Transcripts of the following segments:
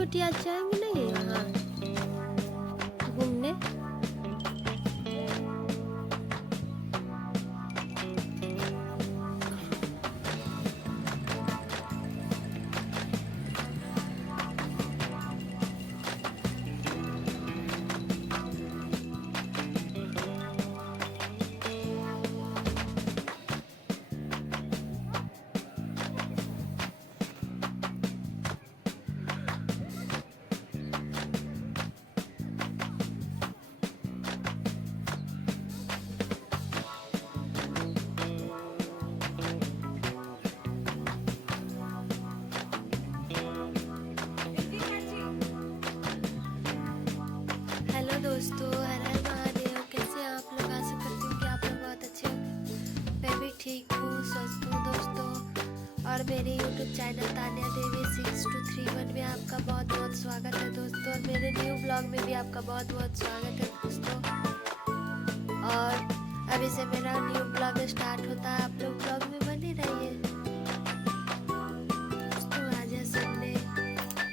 छोटी आज जाएंगे नहीं वहाँ घूमने? हेलो दोस्तों, हर हर महादेव। कैसे हैं आप लोग? आशा करती हूँ कि आप लोग बहुत अच्छे होंगे। मैं भी ठीक हूँ, स्वस्थ हूँ दोस्तों। और मेरे YouTube चैनल तान्या देवी 6231 में आपका बहुत बहुत स्वागत है दोस्तों। और मेरे न्यू ब्लॉग में भी आपका बहुत बहुत स्वागत है दोस्तों। और अभी से मेरा न्यू ब्लॉग स्टार्ट होता है। आप लोग ब्लॉग में बने रहिए दोस्तों। आज है संडे,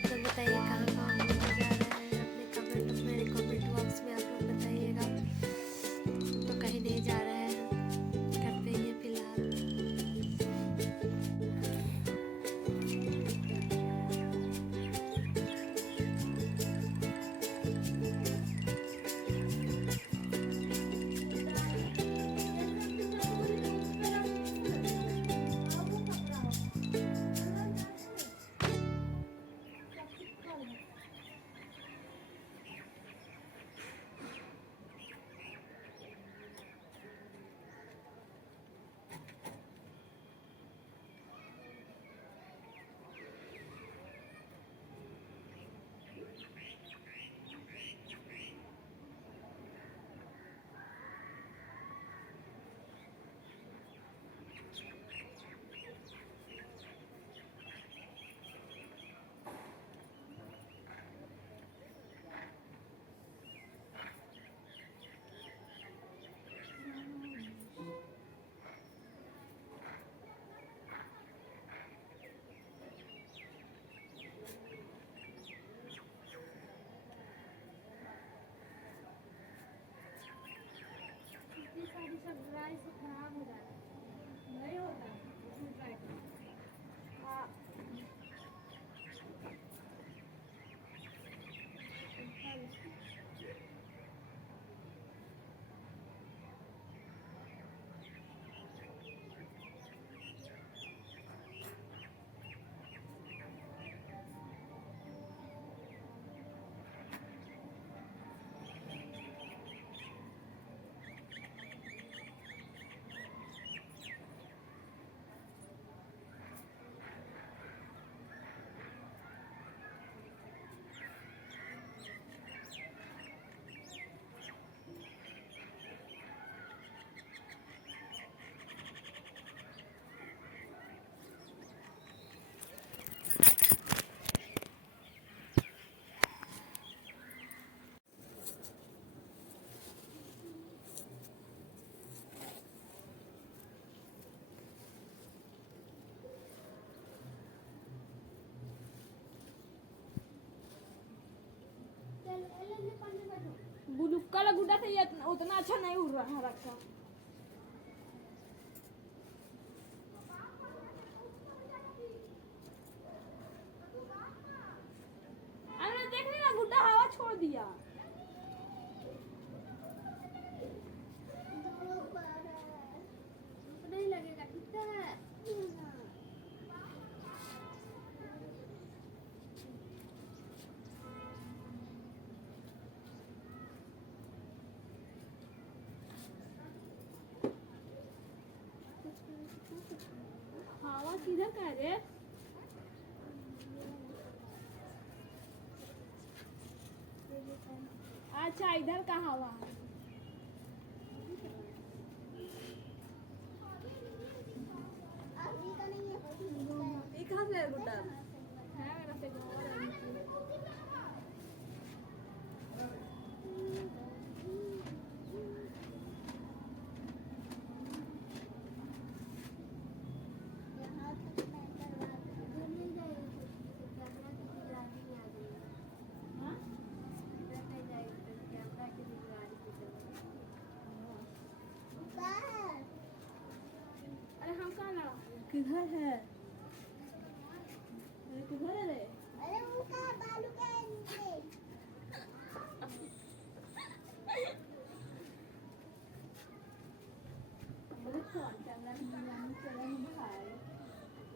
तो बताइए कहाँ कहाँ घूमने जा रहे हैं? अपने मेरे कमेंट बॉक्स में आप लोग बताइएगा। तो कहीं नहीं जा रहे हैं, घर पे ही हैं फिलहाल। सब ड्राई से खराब हो जाता है, नहीं होता इसमें ट्राई करो। हाँ, काला गुड्डा से ये उतना अच्छा नहीं उड़ रहा है रखा। अरे देखने ना, गुड्डा हवा छोड़ दिया। नहीं लगेगा, कितना है? हवा किधर का है रे? अच्छा, इधर का हवा है। कहाँ से है गुड्डा? है मेरा से किधर है? अरे किधर है रे? अरे वो कहाँ बालू का है नीचे। अरे कौन कैमरा में चला नहीं भाई?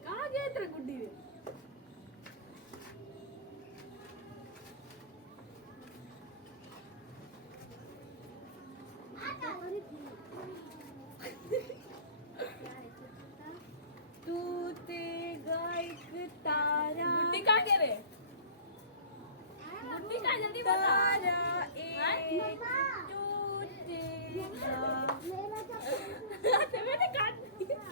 कहाँ गया तेरा गुड्डी रे? टूटेगा एक तारा। गुड्डी कहाँ गया रे? गुड्डी कहाँ जल्दी बता। तारा एक टूटेगा। मैंने काट दिया।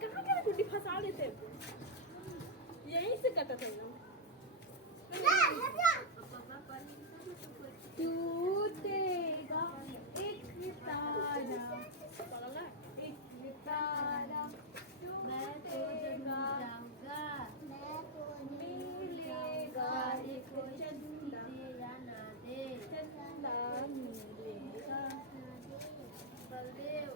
कहाँ गया गुड्डी? फंसा देते यहीं से कटा था ना। टूटेगा एक तारा, एक तारा टूटेगा, मिलेगा एक चंदा, चंदा मिलेगा। बलदेव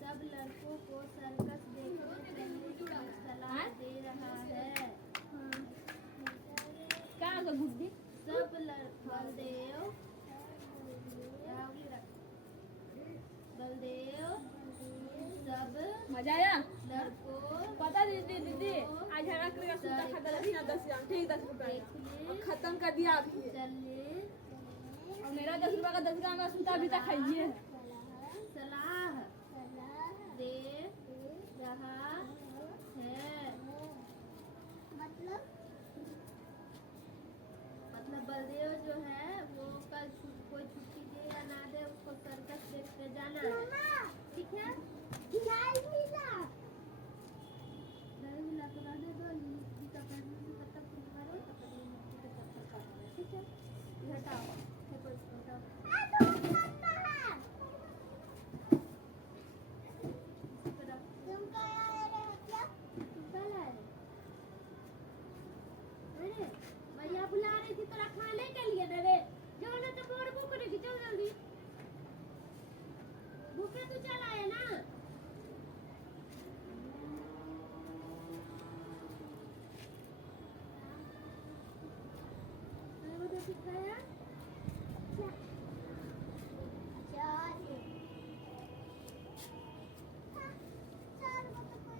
सब लड़कों को सर्कस देखने चलने की सलाह दे रहा है। क्या होगा गुड्डी? सब बलदेव सब मजा आया? लड़कों पता दीदी दीदी आज हरा करेगा सूता खाता रही ना 10 ग्राम ठीक 10 रुपए और खत्म कर दिया अभी चलने और मेरा 10 रुपए का 10 ग्राम का सूता अभी तक खाइए सलाह दे रहा है। मतलब बलदेव जो है वो कल कोई छुट्टी दे या ना दे उसको सर्कस देखने जाना है। ठीक है? ठीक है? हटाओ भैया बुला रही थी तोरा खाने के लिए ना रे। जो ना तो बोर भूख रही थी, चल जल्दी। भूखे तू चल आए ना। खाया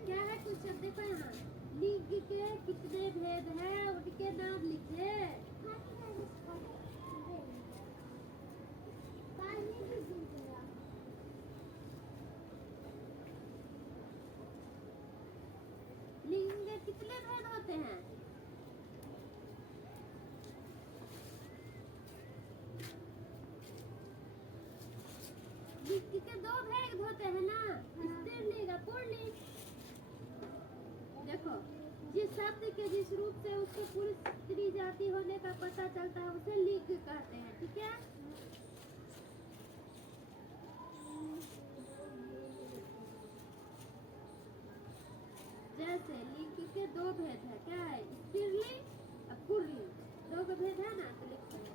क्या है कुछ देखो यहाँ लिंग के कितने भेद हैं उनके नाम लिखे। लिंग के कितने भेद होते हैं? लिंग के 2 भेद होते हैं ना, स्त्रीलिंग और पुल्लिंग। देखो जिस शब्द के जिस रूप से उसके पुरुष स्त्री जाति होने का पता चलता है उसे लिंग कहते हैं। ठीक है? जैसे लिंग के 2 भेद है, क्या है? स्त्रीलिंग और पुल्लिंग। 2 का भेद है ना, तो लिखते हैं।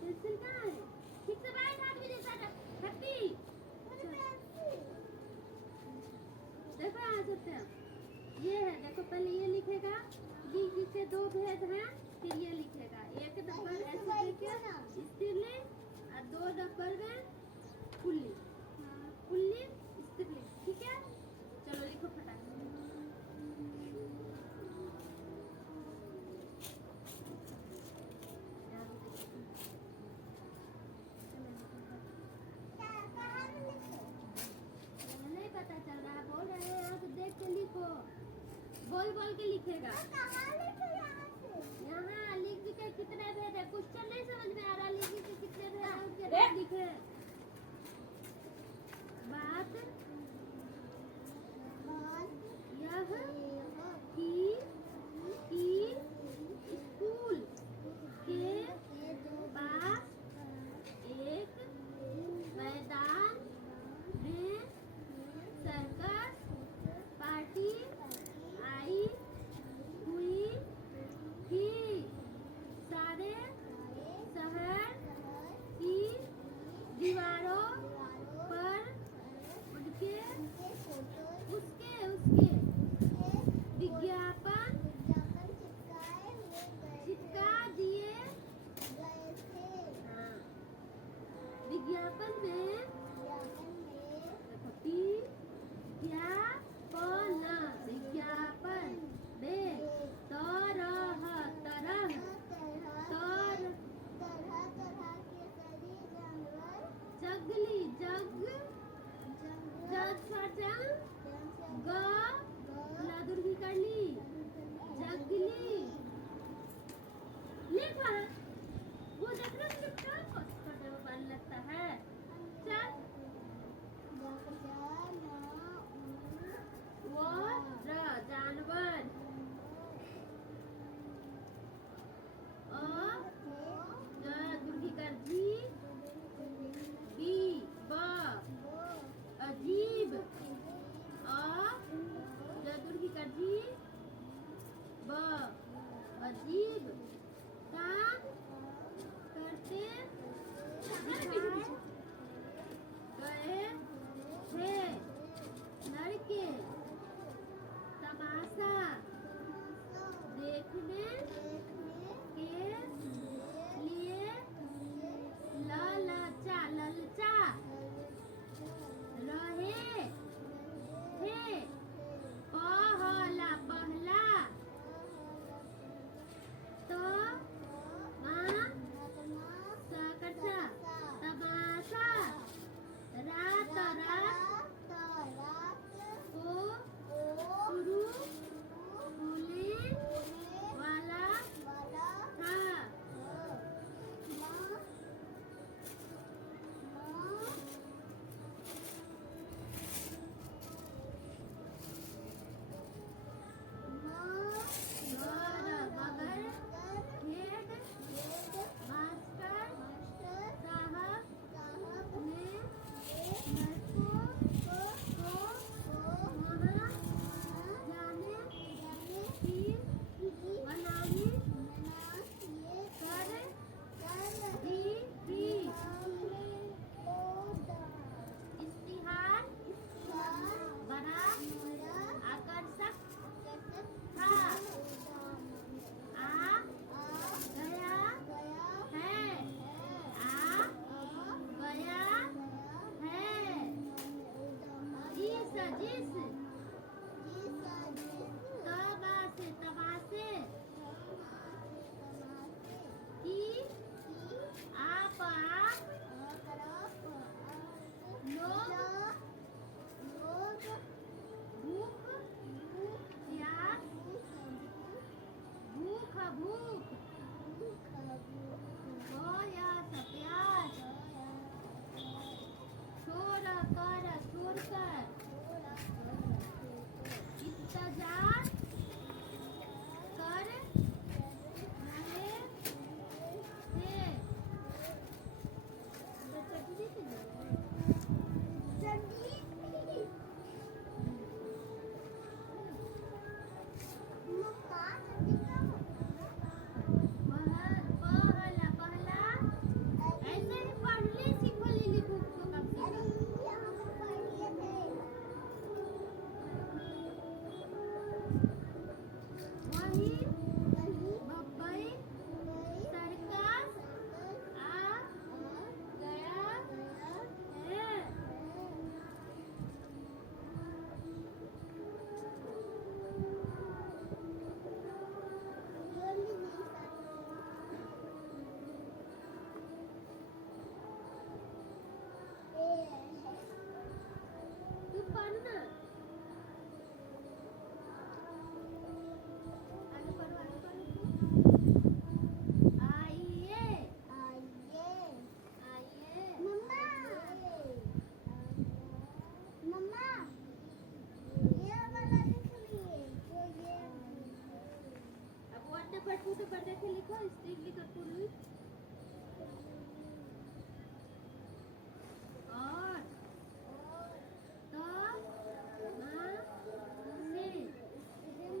पेंसिल कहाँ है? ठीक से बैठ आदमी जैसा हट्टी। देखो यहाँ सकते हैं ये है। देखो पहले ये लिखेगा लिंग के 2 भेद हैं, फिर ये लिखेगा 1 नंबर ऐसे लिखे स्त्रीलिंग और 2 नंबर में पुल्लिंग। पुल्लिंग स्त्रीलिंग। ठीक है? चलो लिखो फटाक से। नहीं पता चल रहा, बोल रहे हैं यहाँ से देख के लिखो। बोल बोल के लिखेगा। यहाँ लिंग के कितने भेद है? क्वेश्चन नहीं समझ में आ रहा। लिंग के कितने भेद है उसके नाम लिखे। बात यह कि स्कूल के पास एक मैदान में सर्कस पार्टी आई विज्ञापन में विज्ञापन में तरह तरह जगली जग लादुर्गी कर ली जगली लिख वहाँ वो देख रहे हो कितना छोटे में बन लगता है चल वो जानवर दुर्गी कर जी बी ब अजीब दुर्गी कर जी ब अजीब काम करते गए थे लड़के तमाशा देखने के लिए ललचा रहे थे पहला तो तमाशा रात को शुरू होने वाला था मगर हेड मास्टर साहब ने लड़कों को वहाँ जाने की मनाही कर दी थी इश्तिहार बड़ा आकर्षक था आ गया है जिस तमाशे की आप लोग भूख प्यास भूख या प्यास छोड़ कर इंतजार कर रहे थे पहला ऐसे ही पढ़ने सीखो लीली बुक को कब वही बम्बई सर्कस आ गया है तू पढ़ना आइए मम्मा ये वाला लिख लिए अब वरना पढ़ू तो पढ़ के लिखो स्ट्रिक्टली कर पूरी और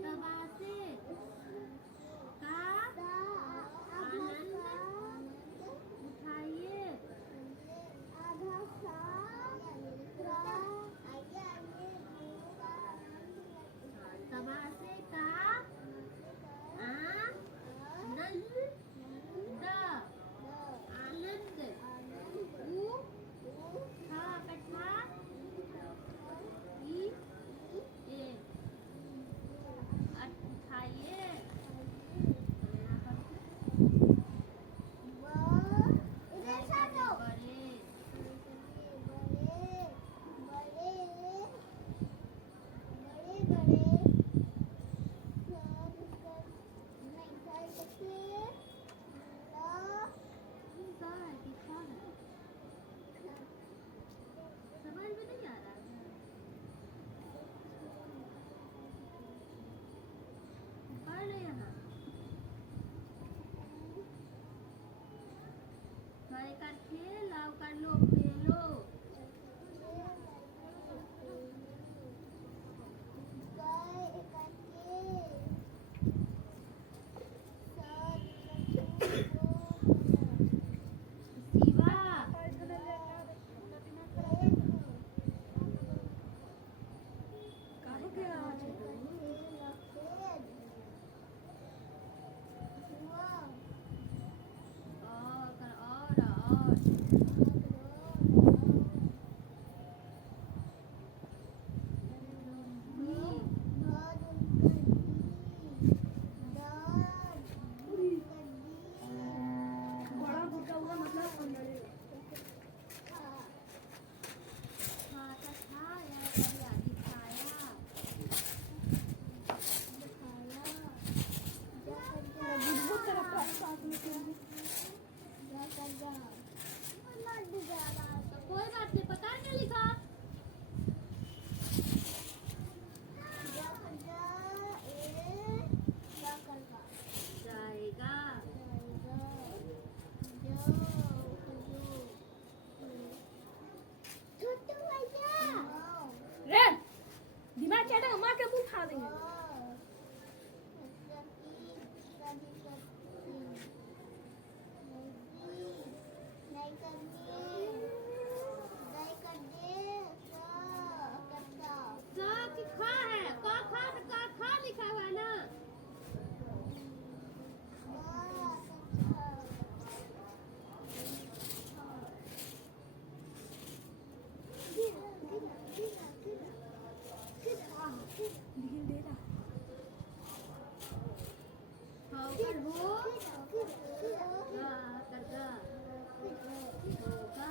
तमाशे का आनंद उठाइए तमाशे का आनंद होगा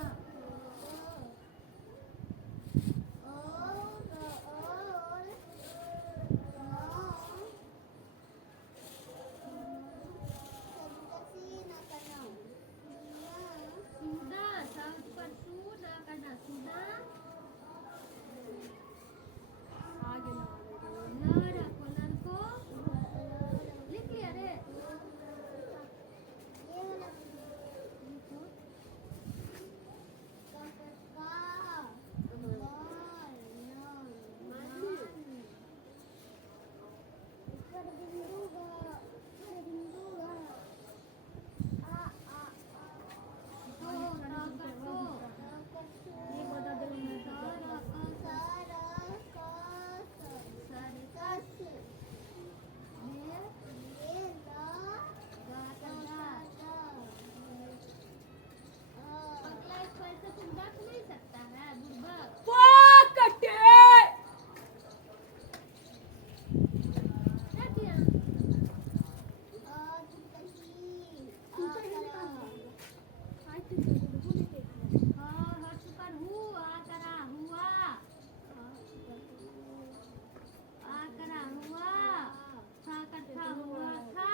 सूदा साउथ पर सू ना करना सूदा आगे लड़ को लिख लिया रे अगला इस पर से तुम रख नहीं सकता है बुढ़बक क्या किया हाँ हर्ष पर हुआ करा हुआ आ करा हुआ था कट्ठा हुआ था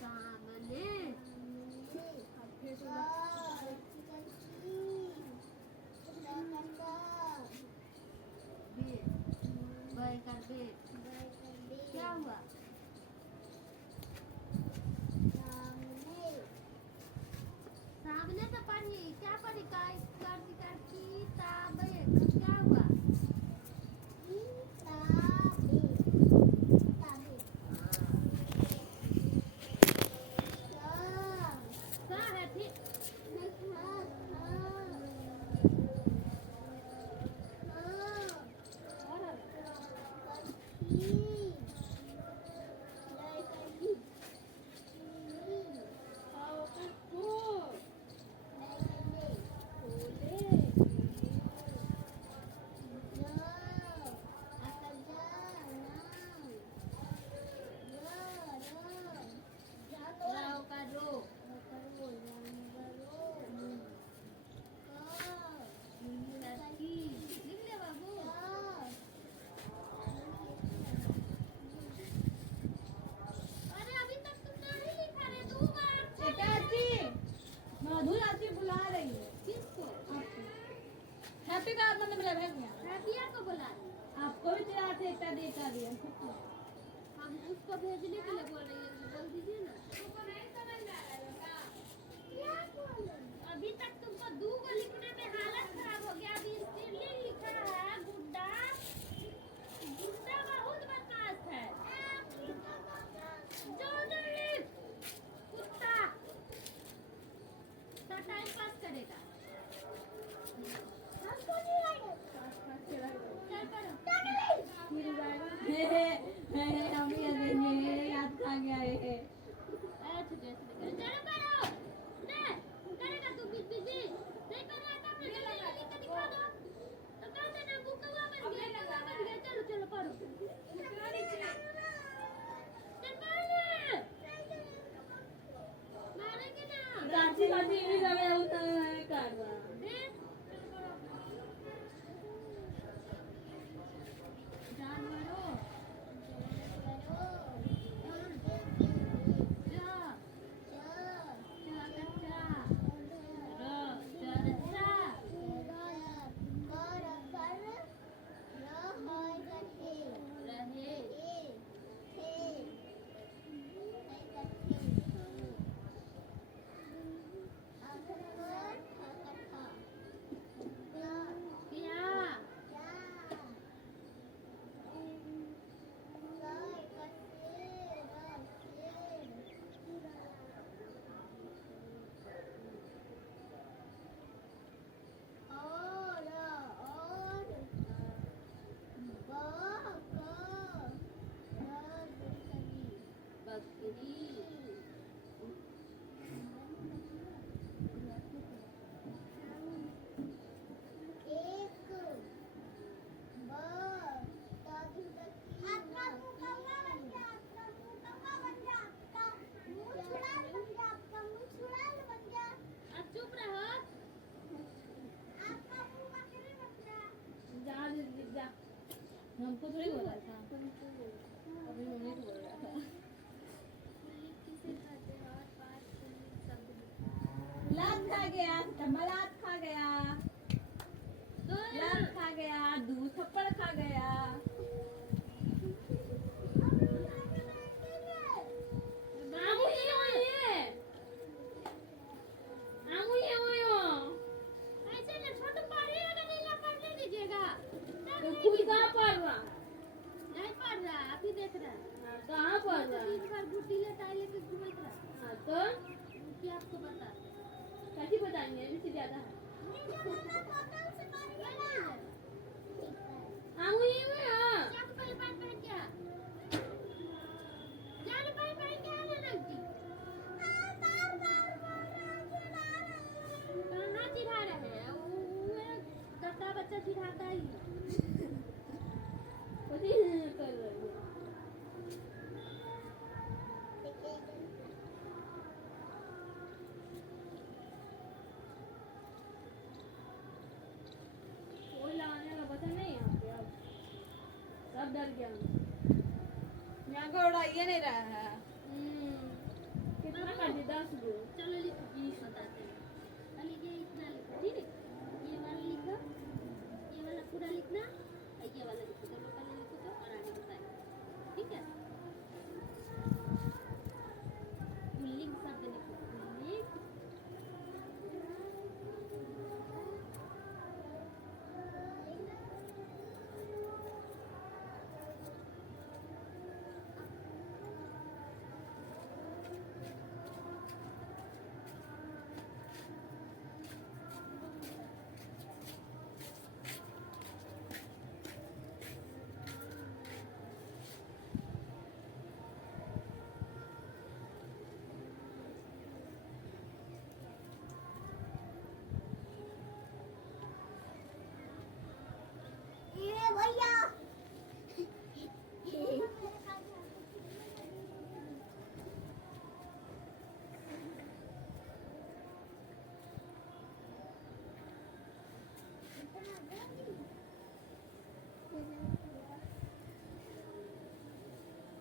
सामने बेट बै कर बेट क्या हुआ सामने तो पढ़ी क्या पढ़ी किताबे क्या हुआ सा है ठीक राव का रो सखी लिख ले बाबू अरे अभी तक तुमने नहीं लिखा रे दो बार मधुर आजी बुला रही है किसको हैप्पी का मतलब मेरा भेज दिया रबिया को बुला रही है। आपको भी तैयार से एकता देता दिया हम उसको भेजने के लिए बोल रही है बोल दीजिए ना अभी तक तुमको दो को लिखने में हालत खराब हो गया अभी स्त्रीलिंग लिखा है गुड्डा गुड्डा बहुत बदमाश है जल्दी लिख कुत्ता तो टाइम पास करेगा चल पढ़ो हम ये याद खा गया है ऐसे चलो पढ़ो ने करेगा तू बीच बीच नहीं कर रहा था अपने जल्दी लिख के दिखा दो तो कह देना बुकवा बन गया चलो चलो पढ़ो चल पढ़ मारेंगे ना रांची का टीवी लगा होता है कारवा जानवरों आपको थोड़ी बोला था, अभी मम्मी को बोल रहा था। किसे खाते हैं और पास शब्द लिखो। लात खा गया, टमालात खा गया, लात खा गया, दूध थप्पड़ खा गया। आंगू ये आंगू ये ऐसे ना छोटू पढ़िएगा नीला पढ़ ले दीजिएगा। तो खुद कहाँ पढ़ रहा? नहीं पढ़ रहा, आप ही देख रहा है। कहाँ पढ़ रहा? दिन भर गुड्डी लेता है लेके घूमत रहा। हाँ तो क्या आपको बता? कैसे बताएंगे? इससे ज्यादा है। आंगू ये क्या आपको पहले बात पहन क्या? जाने पहन क्या आने लगती? कहाँ चिढ़ा रहे हैं? वो दत्ता बच्चा चिढ़ाता ही। कर रही है। कोई लाने का पता नहीं यहाँ पे अब सब डर गया। यहाँ को उड़ाइए नहीं रहा है। कितना कर दी? 10 गो। चलो लिखो, 20 बताते हैं। अली ये इतना लिखो, ठीक है? ये वाला लिखो, ये वाला पूरा लिखना, और ये वाला लिखो। दोनों पहले लिखो तो और आगे बताएं, ठीक है? पुल्लिंग शब्द लिखो, पुल्लिंग।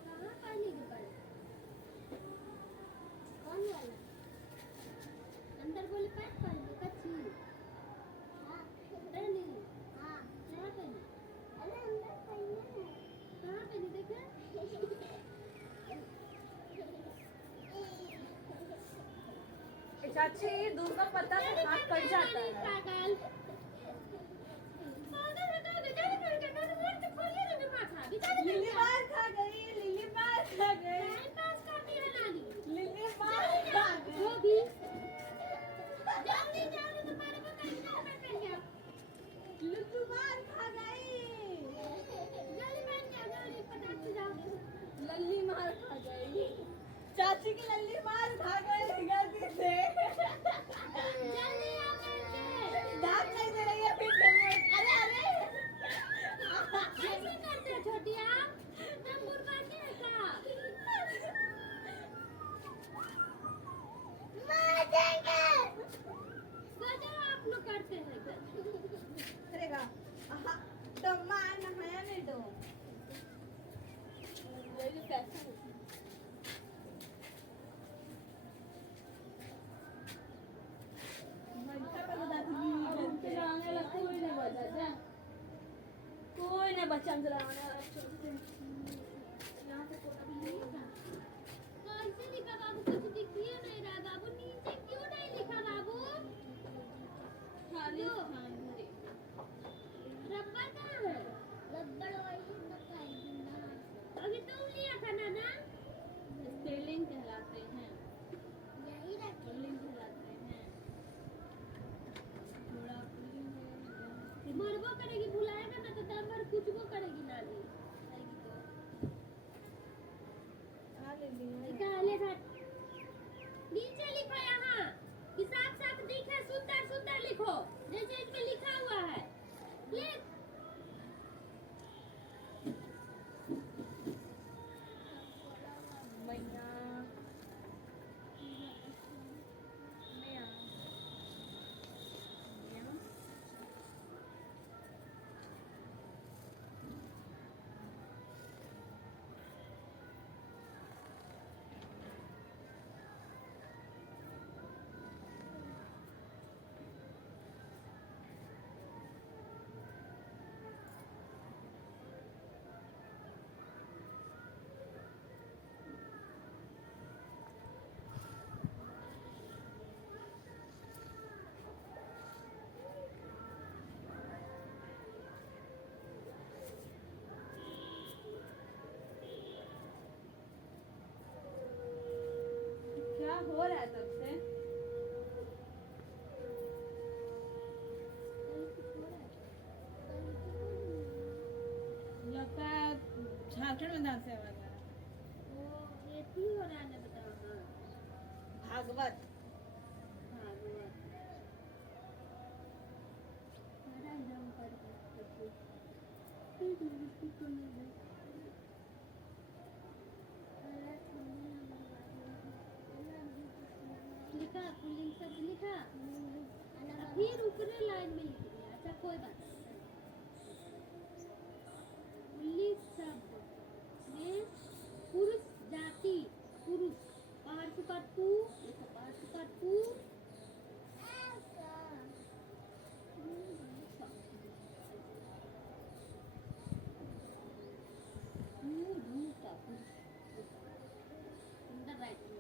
कहाँ पानी की पड़े? कौन वाला? अंदर बोले पैक कर लो, कच्ची। नहीं, कहाँ पहनी? कहाँ पहनी देखे? चाची दूध का पत्ता से हाथ कट जाता है। पागल। पागल है तो बेचारे मर गए, तो मर तो खोलिए ना दिमाग खा। बेचारे लिली मार खा गई, लिली मार खा गई, टाइम पास करती है नानी। लिली मार खा गई। वो भी जल्दी जल्दी तुम्हारे को कहीं ना पहन गया। लिली मार खा गई, जल्दी पहन गया, जल्दी फटाक से जाओ। लल्ली मार खा गई। चाची की लल्ली मार खा गई गलती से। जल्दी आओ पहन के। दांत नहीं दे रही है फिर से। अरे अरे ऐसे करते हो छोटी आप? तुम बुरबानी है क्या? मार देंगे। गजब आप लोग करते हैं गजब। करेगा तो मान है नहीं तो ये भी पैसा कोई नहीं बच्चा यहाँ से फोटो भी नहीं था। कैसे लिखा बाबू? कुछ दिखिए नहीं रहा बाबू। नीचे क्यों नहीं लिखा बाबू? खाली रबर कहाँ है? रबर वही बताई ना। अभी तुम लिया था ना? स्पेलिंग कहलाते हैं, यही रखे। स्पेलिंग कहलाते हैं। थोड़ा मरबो करेगी, भुलाएगा ना तो दम भर कुछबो करेगी नानी। करेगी तो निकाले घाट। नीचे लिखो यहाँ कि साफ साफ दिखे, सुंदर सुंदर लिखो जैसे इसमें लिखा हुआ है। लिख। मैया हो रहा है तब से। लगता है झारखंड में डांस है वाला वो ये थी हो रहा है बताओ। हाँ भागवत। भागवत सारा एकदम कर लिखा पुलिंग शब्द लिखा फिर ऊपरी लाइन में लिख दिया। अच्छा कोई बात नहीं। पुलिंग शब्द में पुरुष जाति पुरुष पहाड़ से पटू देखो पहाड़ से पटू सुंदर राइटिंग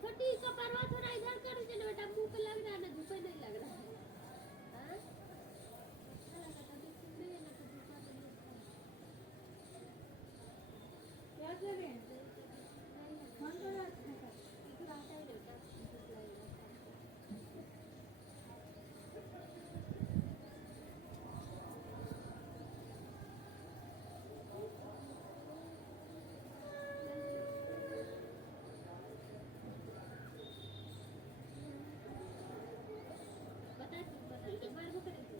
छोटी इसका परवा थोड़ा इधर कर दीजिए बेटा मुंह पे लग रहा है ना धूप पे नहीं लग रहा है हाँ? अच्छा लगा था, अभी सुन रही है ना तो धूप पे नहीं लग रहा है। क्या करें? फोन कर रहा था। इधर आता ही नहीं था, धूप लगेगा। बता मार करेंगे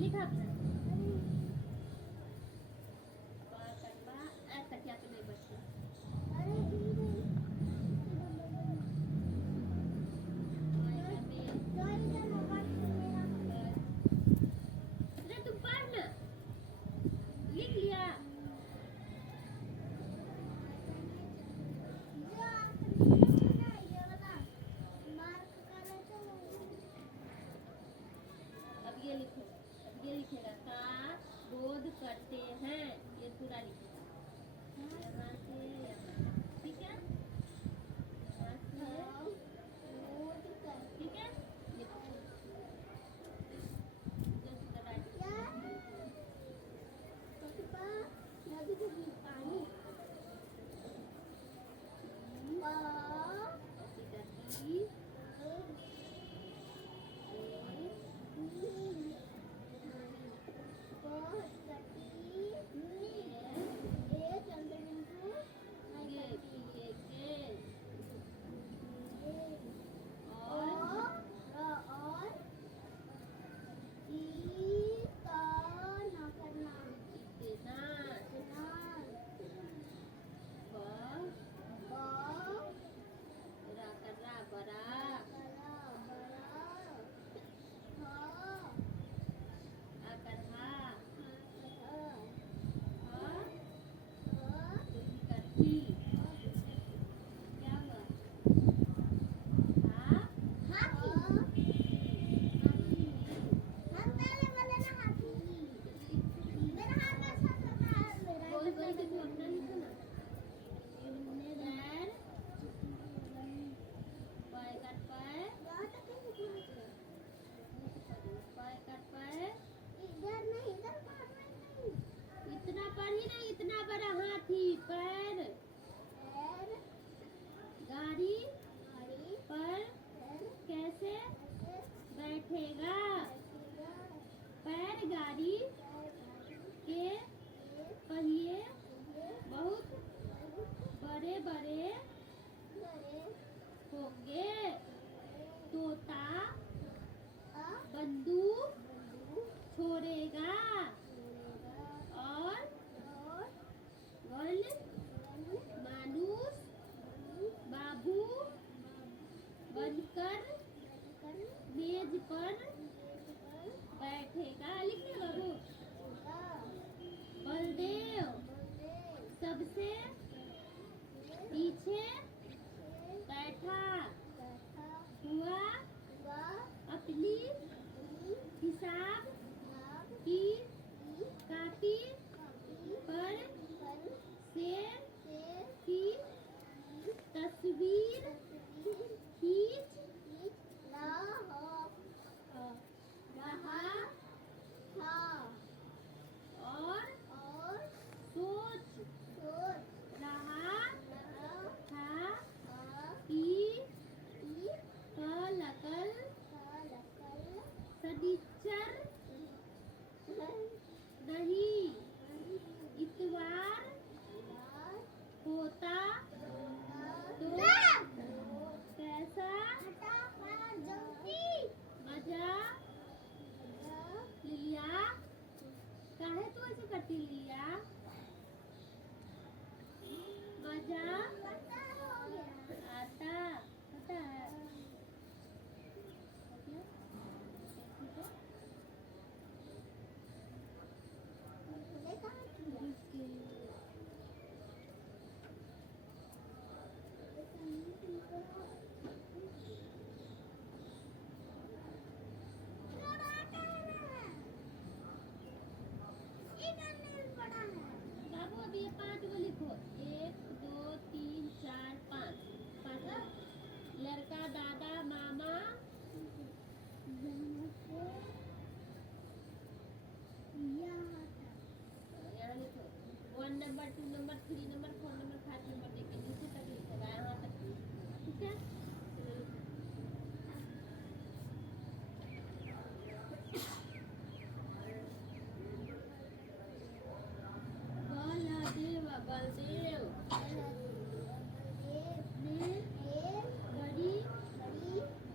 लिखा अपना ऐसा क्या तो नहीं बचता अरे तुम पढ़ ना लिख लिया अब ये लिखो अब ये लिखेगा का बोध करते हैं ये पूरा लिखेगा यहाँ से यहाँ ठीक है यहाँ से ठीक है लिखो जो सुंदर राइटिंग इतना पर ही नहीं इतना बड़ा हाथी पैर गाड़ी पर कैसे बैठेगा पैर गाड़ी के पहिए बहुत बड़े बड़े होंगे तोता बंदूक छोड़ेगा और वल मानुस बाबू बनकर मेज पर बैठेगा लिखने बाबू बलदेव सबसे पीछे बैठा कैसे करती लिया मजा आता पता है बाबू अभी ये 5 को लिखो 1 2 3 4 5 5 लड़का दादा मामा यहाँ लिखो 1 number 2 number 3 number 4 number 5 number देख के नीचे तक लिखेगा यहाँ तक ठीक है बलदेव बलदेव ने बड़ी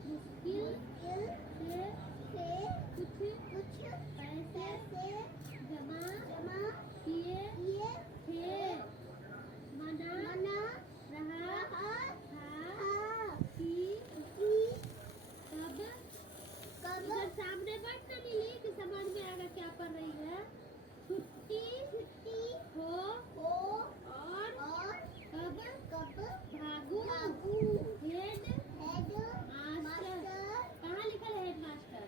मुश्किल से कुछ पैसे जमा किए थे मना रहा था कि कब इधर सामने बैठना मिली कि समझ में आएगा क्या पढ़ रही है छुट्टी हो और कब भागू हेड मास्टर कहाँ लिखा है हेड मास्टर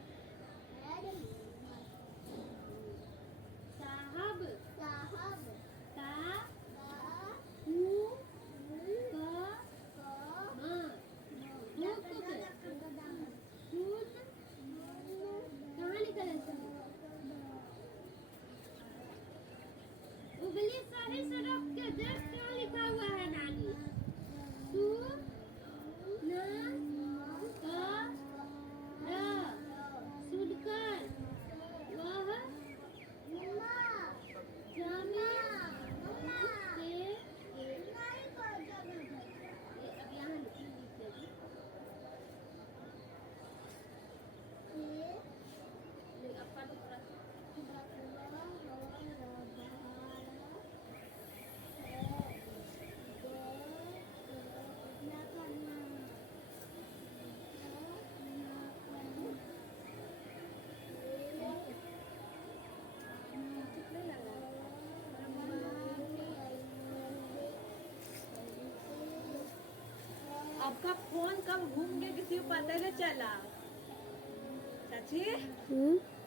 साहब का कहाँ लिखा है उंगली सही से रख के देख क्या लिखा हुआ है नानी सु न क र सुनकर वह जमी से अब यहाँ लिखिए आपका तो थोड़ा आपका फोन कब घूम के किसी को पता नहीं चला चाची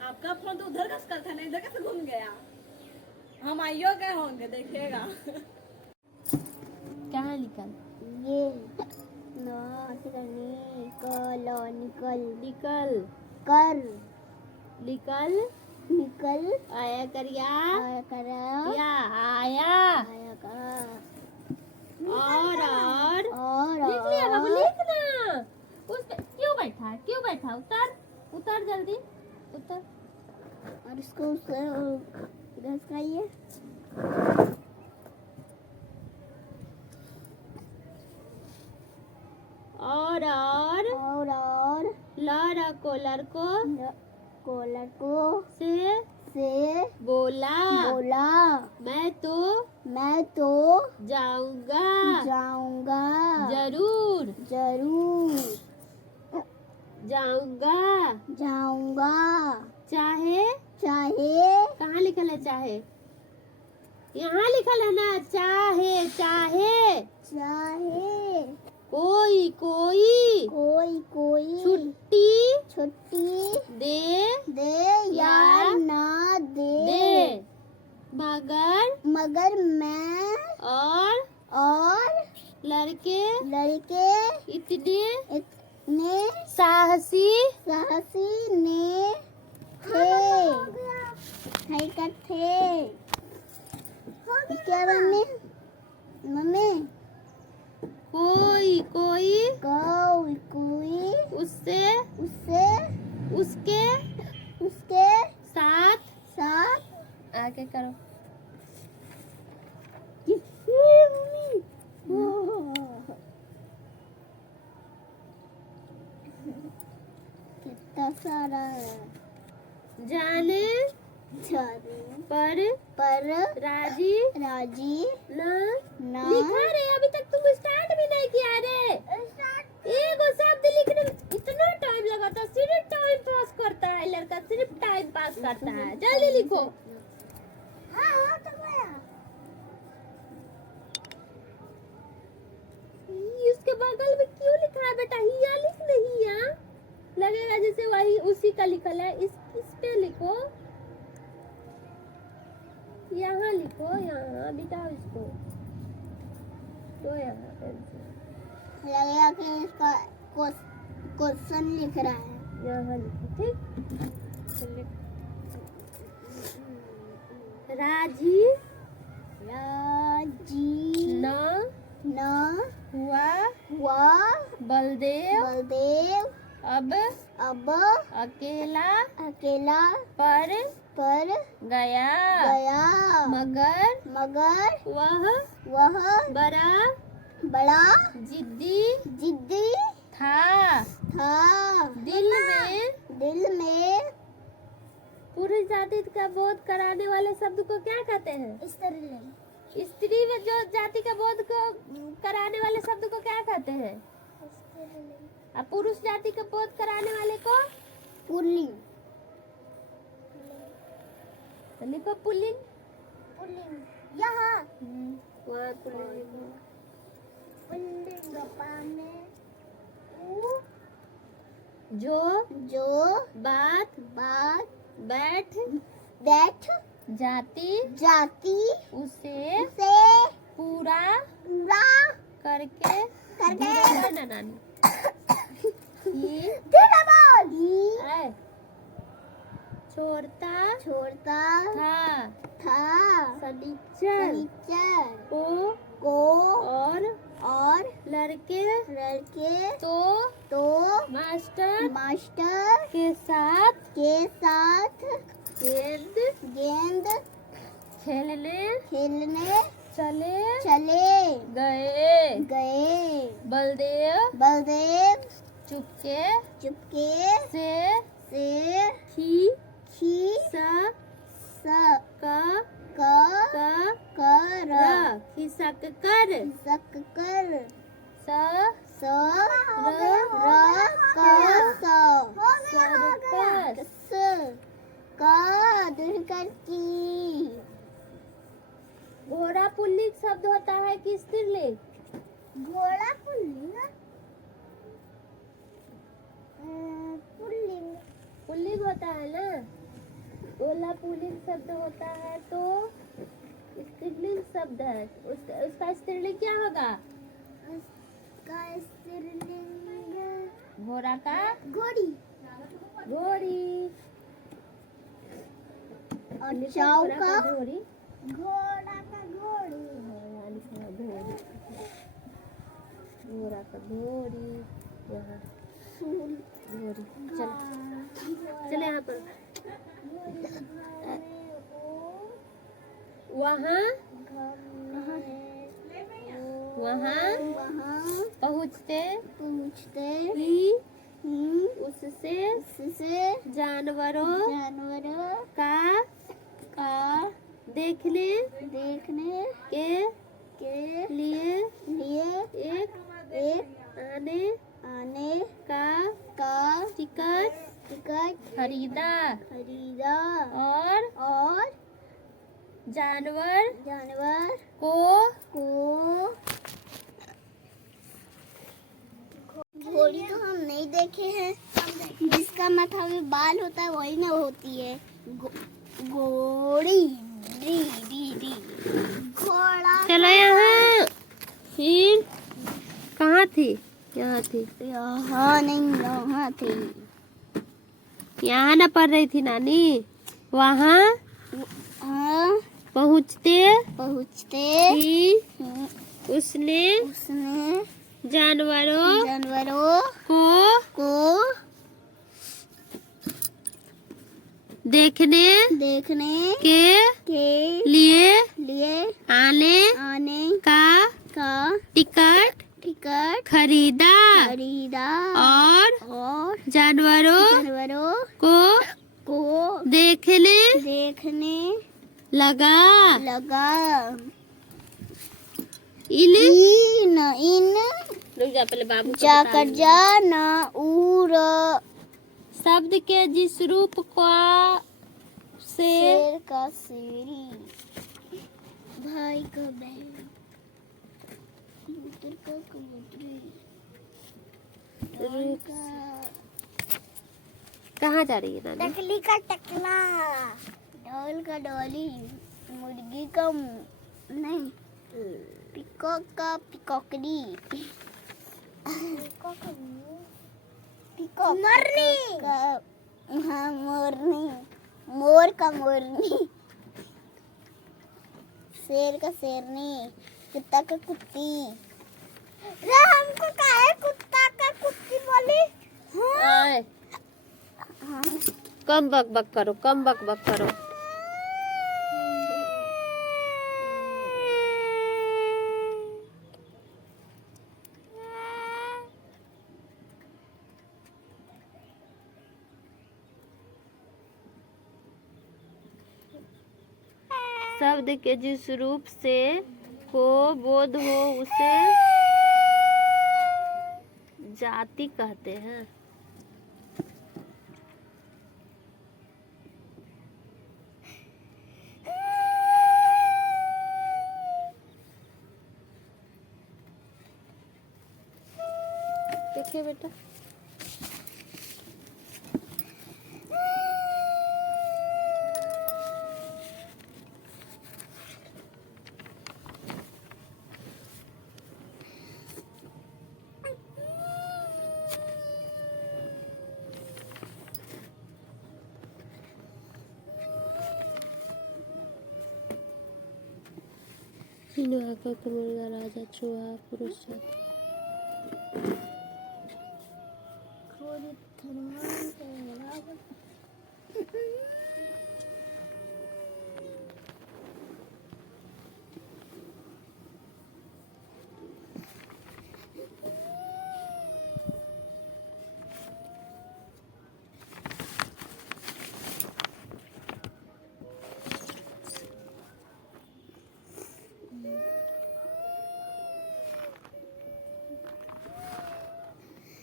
आपका फोन तो उधर का था ना इधर कैसे घूम गया हम आइयो गए होंगे देखिएगा कहाँ निकल ये निकल निकल निकल कर निकल निकल आया करिया आया करा या आया आया का और लिख लिया बाबू लिखना उस पे क्यों बैठा उतर जल्दी उतर और इसको घस खाइए और लड़को कोलर को से बोला मैं तो जाऊंगा जरूर जाऊंगा चाहे कहाँ लिखल है चाहे यहाँ लिखल है ना चाहे कोई छुट्टी दे या ना दे मगर मैं और लड़के इतने साहसी ने थे क्या मम्मी कोई उसके साथ आगे करो कितना सारा है जाने पर राजी न लिखा रे, अभी तक तुम स्टार्ट भी नहीं किया रे। एक शब्द लिखने में इतना टाइम लगा था, सिर्फ टाइम पास करता है लड़का, सिर्फ टाइम पास करता है। जल्दी लिखो। उसके बगल में क्यों लिखा है बेटा? हिया लिख नहीं, यहाँ लगेगा जैसे वही उसी का लिखल है। इस पे लिखो, यहाँ लिखो, यहाँ मिटाओ इसको, तो यहाँ पेंसिल लगेगा कि इसका क्वेश्चन लिख रहा है। यहाँ लिखो, ठीक। राजी न हुआ बलदेव अब अकेला पर गया मगर वह बड़ा जिद्दी था। दिल में पुरुष जाति का बोध कराने वाले शब्द को क्या कहते हैं? स्त्री में जो जाति का बोध को कराने वाले शब्द को क्या कहते हैं? और पुरुष जाति का बोध कराने वाले को पुल्लिंग। लिखो पुल्लिंग। यहाँ वहाँ पुल्लिंग। जो बात बैठ जाती उसे पूरा करके ना छोड़ता था शनिचर को और लड़के तो मास्टर के साथ गेंद खेलने चले गए। बलदेव चुपके से खिसक कर घोड़ा पुल्लिंग शब्द होता है कि स्त्रीलिंग? घोड़ा पुल्लिंग पुल्लिंग होता है ना। घोड़ा पुल्लिंग शब्द होता है तो स्त्रीलिंग शब्द है। उसका स्त्रीलिंग क्या होगा? उसका स्त्रीलिंग घोड़ा का घोड़ी और चाव का घोड़ी। घोड़ा का घोड़ी। घोड़ा का घोड़ी, यहाँ घोड़ी। चल यहाँ पर। वहाँ पहुँचते ही उससे जानवरों का देखने के लिए एक आने का टिकट खरीदा और जानवर को घोड़ी तो हम नहीं देखे हैं। जिसका माथा में बाल होता है वही ना होती है घोड़ी। घोड़ा। चलो यहाँ। फिर कहाँ थी? यहाँ थी। यहाँ नहीं, यहाँ थी। यहाँ ना पढ़ रही थी नानी। वहाँ पहुँचते ही उसने जानवरों को देखने के लिए आने का टिकट खरीदा और जानवरों को देखने देखने लगा लगा। इन इन रुक जा, पहले बाबू को जाकर बता जाना उर शब्द के जिस रूप का से शेर का शेरी, भाई का बहन, कबूतर का कबूतरी, डॉल का कहाँ जा रही है नानी? टकली का टकला, डॉल का डॉली, मुर्गी का नहीं, पिकॉक का पिकॉकरी, पिकॉक मोरनी का, हाँ मोरनी, मोर का मोरनी, शेर का शेरनी, कुत्ता का कुत्ती। रे हमको काहे कुत्ता का कुत्ती बोली? आए, हाँ। कम बक बक करो, कम बक बक करो। शब्द के जिस रूप से को बोध हो उसे जाति कहते हैं। देखिए बेटा, का मुर्गा राजा चूहा पुरुष जाति।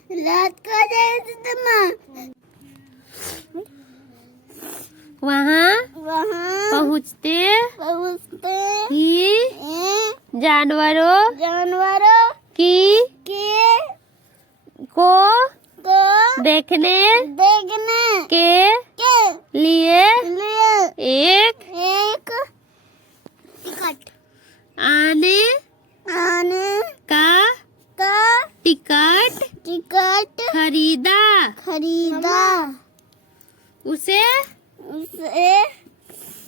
रात का वहाँ वहाँ पहुँचते पहुँचते ही जानवरों जानवरों की के को को देखने देखने के लिए लिए एक टिकट आने आने का टिकट खरीदा। उसे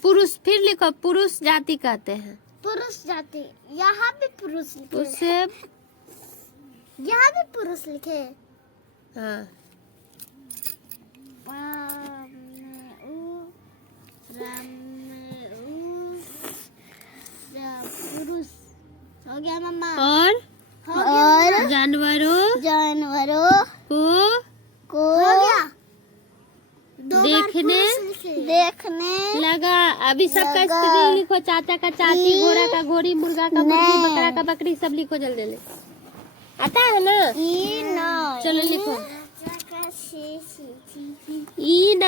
पुरुष, फिर लिखो, पुरुष जाति कहते हैं। पुरुष जाति, यहाँ भी पुरुष लिखे, उसे यहाँ भी पुरुष लिखे। हाँ, पुरुष हो गया मम्मा। और जानवरों को हो गया। देखने लगा। अभी सबका स्पेलिंग लिखो, चाचा का चाची, घोड़ा का घोड़ी, मुर्गा का मुर्गी, बकरा का बकरी, सब लिखो जल्दी जल्दी। आता है ना? चलो लिखो। इन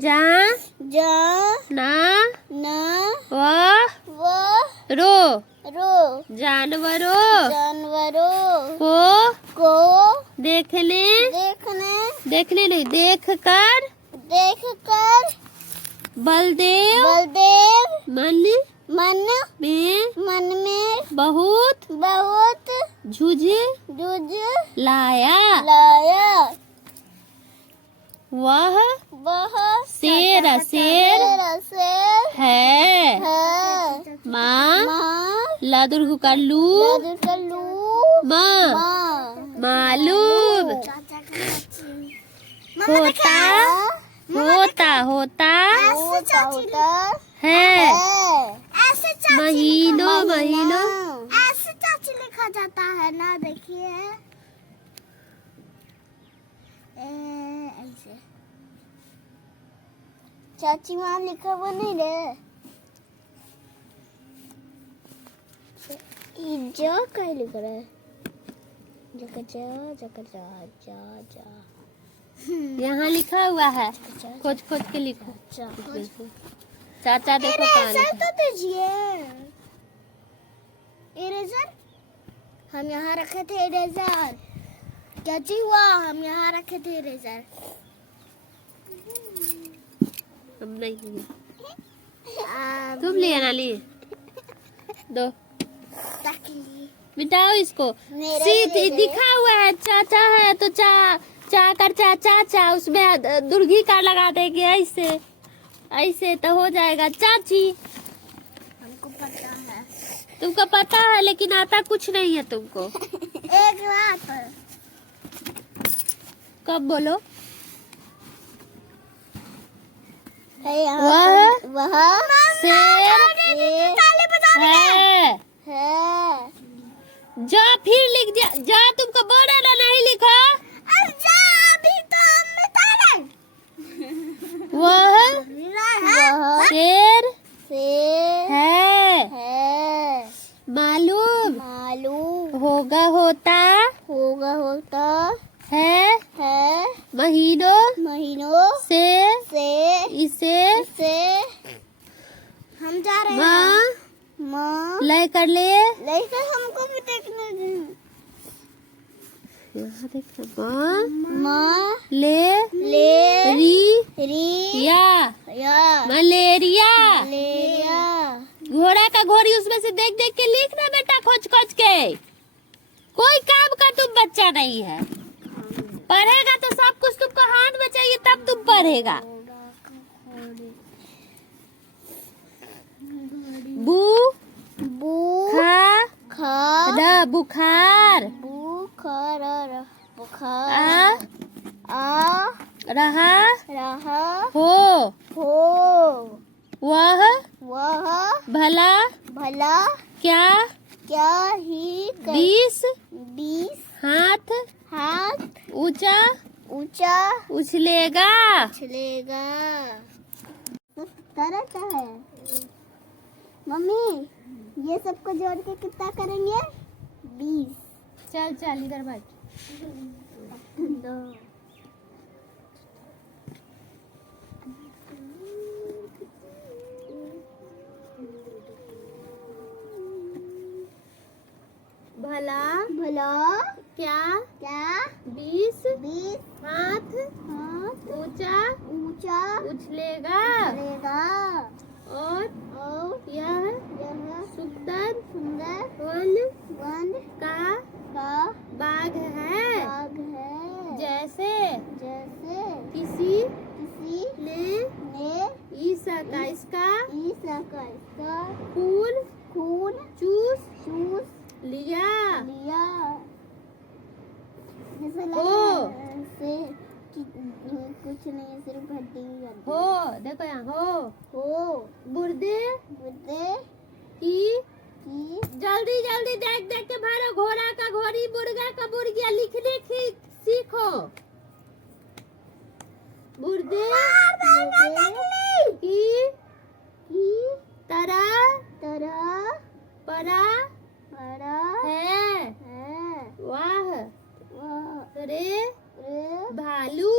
जा ना रो जानवरों को देखने नहीं, देखकर बलदेव मन में बहुत झुझ लाया। वह शेर है। माँ लादुर्गु का लू मालूम होता है। महीनों ऐसे चाची लिखा जाता है ना, देखिए ऐसे चाची वहाँ लिखा हुआ नहीं रे। जा क्या लिख रहा है? जका जा। यहाँ लिखा हुआ है, खोज खोज के लिखो। चाचा देखो कहाँ इरेजर लिखा। तो दीजिए। इरेजर हम यहाँ रखे थे। इरेजर चाची हुआ, हम यहाँ रखे थे इरेजर। हम नहीं लिए। तुम लिए ना लिए? दो मिटाओ इसको। सीधी दिखा हुआ है चाचा है तो चा कर चाचा, उसमें दुर्घी का लगा देंगे। ऐसे तो हो जाएगा चाची। हमको पता है। तुमको पता है लेकिन आता कुछ नहीं है तुमको। एक बात कब बोलो? वह शेर है। जा फिर लिख दिया। जा तुमको बोला ना नहीं लिखा। वह शेर है। मालूम होगा होता है महीनों से इसे हम जा रहे माँ माँ लय कर ले। लेकर हमको भी देखने दे। यहाँ देख माँ माँ ले री या या मलेरिया। लेरिया घोड़ा का घोड़ी उसमें से देख देख के लिखना बेटा, खोज खोज के। कोई काम का तुम बच्चा नहीं है। पढ़ेगा तो सब कुछ तुमको हाथ में चाहिए तब तुम पढ़ेगा। बुखार आ रहा हो वह भला क्या ही 20 हाथ ऊंचा उछलेगा। तरह का है। मम्मी ये सबको जोड़ के कितना करेंगे? 20। चल इधर बैठ। भला क्या 20 हाथ ऊंचा उछलेगा। और यह सुंदर वन का बाग है। जैसे किसी ने इसका खून चूस लिया। कुछ नहीं, सिर्फ हड्डी हो देखो यहाँ हो बुर्दे की जल्दी देख के भरो। घोड़ा का घोड़ी, मुर्गा का मुर्गिया लिखने की सीखो। बुर्दे की तरह परा है। वाह रे भालू।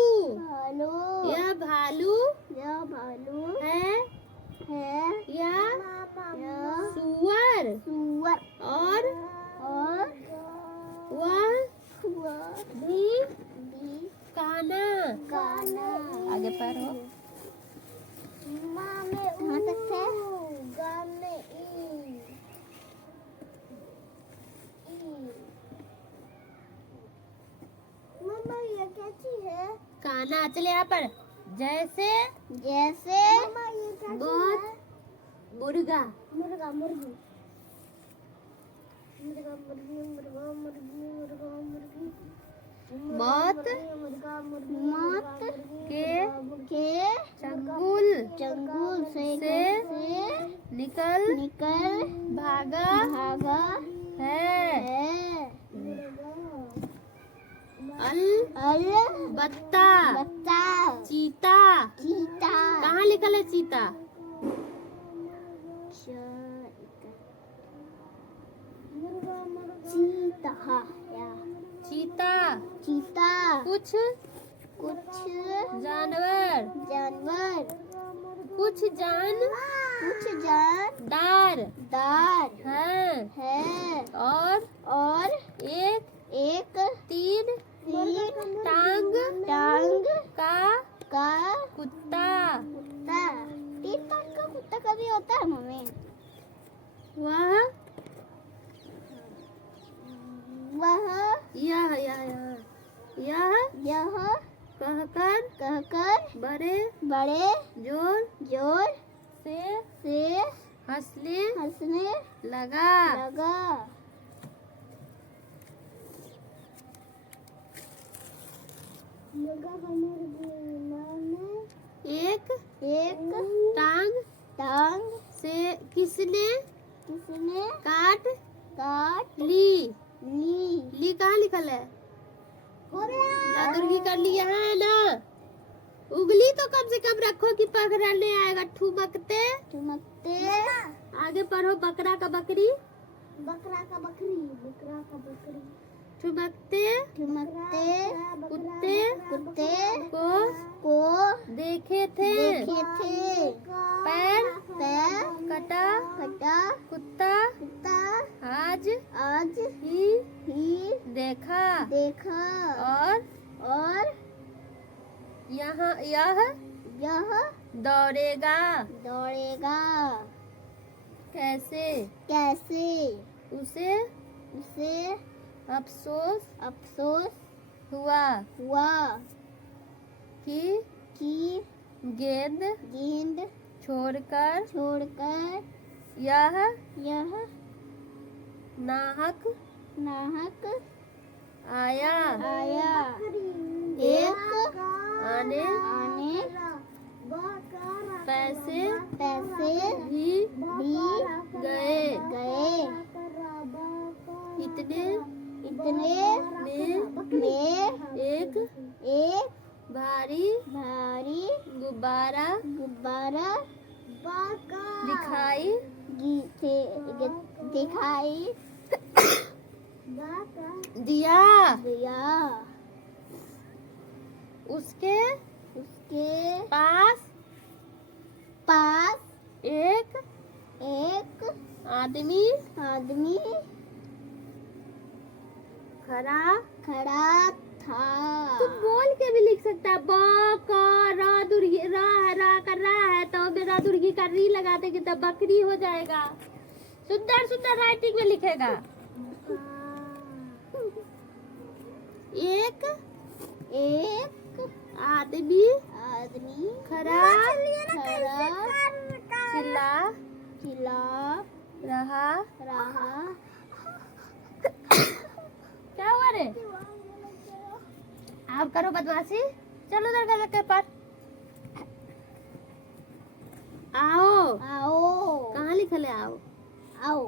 यह भालू है या सुअर। और वह भी काना। आगे पढ़ो। कहाँ तक थे? मम्मा ये क्या चीज है? काना। चले यहाँ पर। जैसे बहुत मुर्गा मुर्गी मौत के चंगुल से निकल भागा है। अल अल बत्ता बत्ता चीता चीता कहाँ लिखल है चीता? चीता या चीता चीता कुछ कुछ जानवर जानवर कुछ दार है है और एक तीन टांग का कुत्ता। कुत्ता तीन टांग का कुत्ता कभी होता है मम्मी? वह यह कहकर बड़े जोर से हंसने लगा। एक टांग से किसने काट ली कहाँ लिखल है? लादुर्गी कर ली यहाँ है ना। उंगली तो कम से कम रखो कि पकड़ने आएगा। ठुमकते आगे पढ़ो। बकरा का बकरी ठुमकते कुत्ते को देखे थे। पैर कटा कुत्ता आज ही देखा। और यह दौड़ेगा कैसे? उसे अफसोस हुआ कि गेंद छोड़कर यह नाहक आया। एक आने पैसे भी गए। इतने में एक भारी गुब्बारा दिखाई दिया। उसके पास एक आदमी खड़ा था। तू बोल के भी लिख सकता है। ब क र दुर्गी र है रा कर रहा है तो मेरा दुर्गी का री लगा देंगे तो बकरी हो जाएगा। सुंदर राइटिंग में लिखेगा। एक आदमी खड़ा चिल्ला रहा। क्या हुआ रे? आप करो बदमाशी। चलो उधर के पास आओ। कहाँ लिखल है? आओ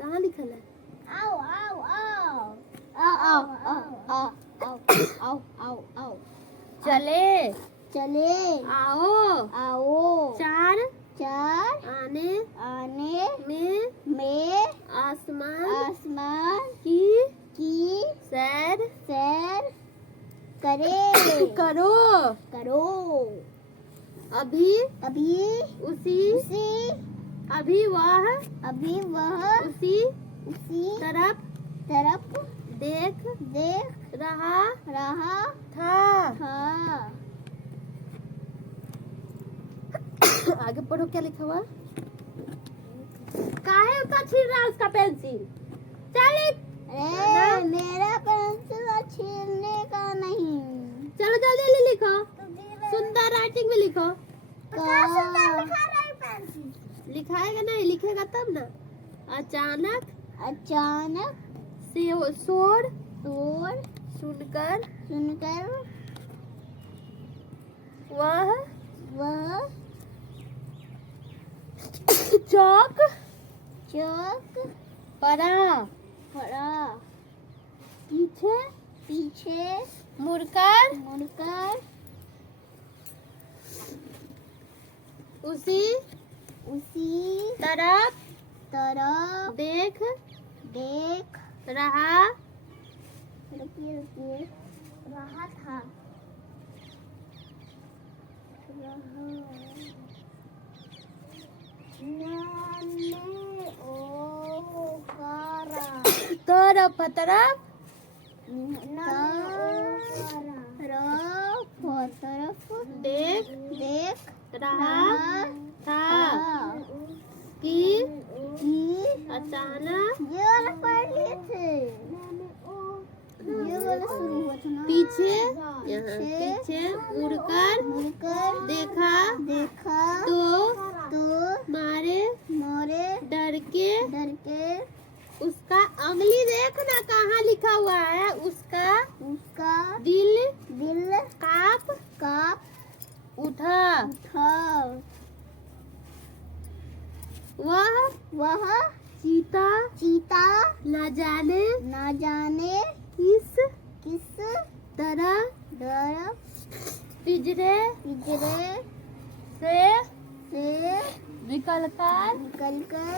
कहाँ लिखल है? चले आओ। चार आने में आसमान की सैर करो। अभी वह उसी तरफ देख रहा था। आगे पढ़ो। क्या लिखा हुआ? काहे उतना छील रहा है उसका पेंसिल? चल मेरा पेंसिल छीलने का नहीं। चलो जल्दी लिखो। सुंदर राइटिंग में लिखो। लिखाएगा नहीं, लिखेगा तब ना। अचानक शोर सुनकर वह चौक पड़ा। पीछे मुड़कर उसी तरफ देख रहा था। तरफ देख रहा था कि अचानक पीछे मुड़कर देखा तो मारे डर के उसका अंगली देखना कहाँ लिखा हुआ है। उसका दिल कांप उठा। वह चीता न जाने किस तरह पिंजरे से निकलकर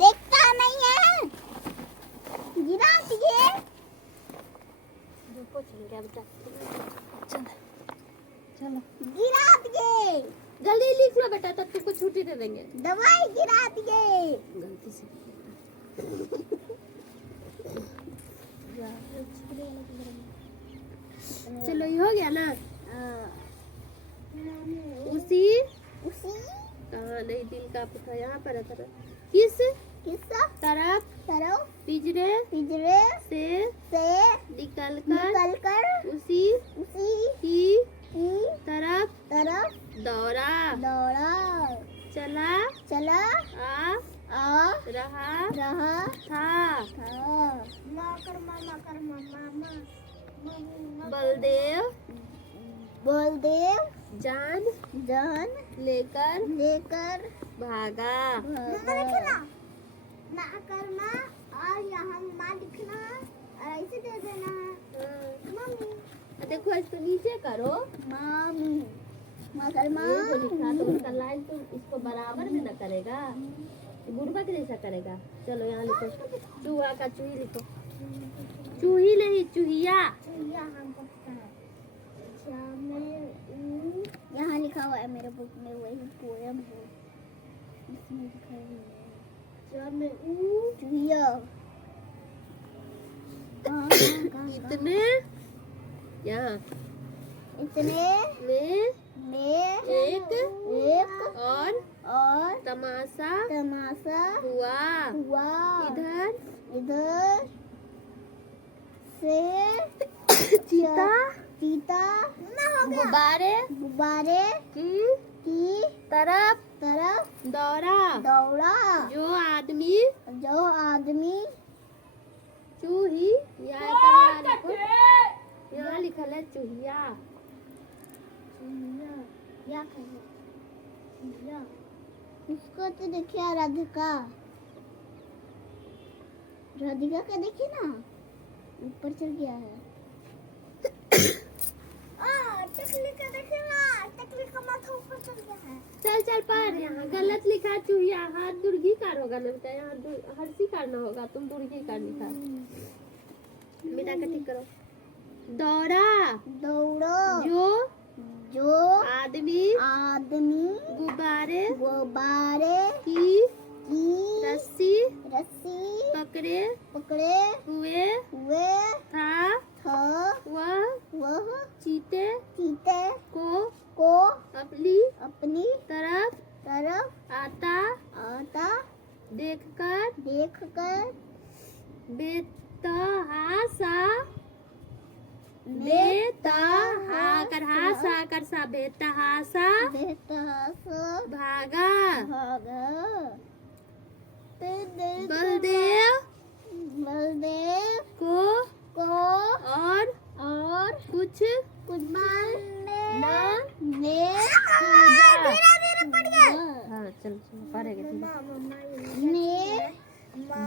देखता नहीं है, गिरा दिए। चलो गिरा दिए। जल्दी लिख लो बेटा, तब तुमको छुट्टी दे देंगे। दवाई गिरा दिए। गलती से चलो ये हो गया ना। उसी कहाँ नहीं, दिल का पुथा यहाँ पर है। तरफ किस तरफ पिंजरे से निकलकर उसी की तरफ दौड़ा चला आ रहा था। बलदेव जान लेकर भागा। ना करना और यहाँ माँ लिखना और ऐसे दे देना है। मम्मी देखो इसको नीचे करो। मामी ये जो लिखा तो उसका लाइन तुम इसको बराबर में न करेगा, गुड़बा के जैसा करेगा। चलो यहाँ लिखो, चूहा का चूही लिखो। चूही नहीं, चूहिया। हमको पता है। यहाँ लिखा हुआ है मेरे बुक में, वही पोयम है इसमें लिखा है। चूहिया। इतने में एक और तमाशा हुआ। इधर से चीता गुब्बारे की तरफ दौड़ा। जो आदमी चूही यहाँ लिखा है चूहिया। उसको तो देखिए राधिका का देखिए ना, ऊपर चढ़ गया है। टकली का देखिए ना, टकली का माथा ऊपर चढ़ गया है। चल पर यहाँ गलत लिखा चूहिया। हाथ दुर्गी कार होगा ना बेटा, यहाँ हर्षी करना होगा, तुम दुर्गी कार लिखा। बेटा का ठीक करो। दौड़ो जो आदमी गुब्बारे की रस्सी पकड़े हुए था। वह चीते को अपनी तरफ आता देखकर बेतहासा भागा। बलदेव को और कुछ न हाँ चल चल पढ़ेगा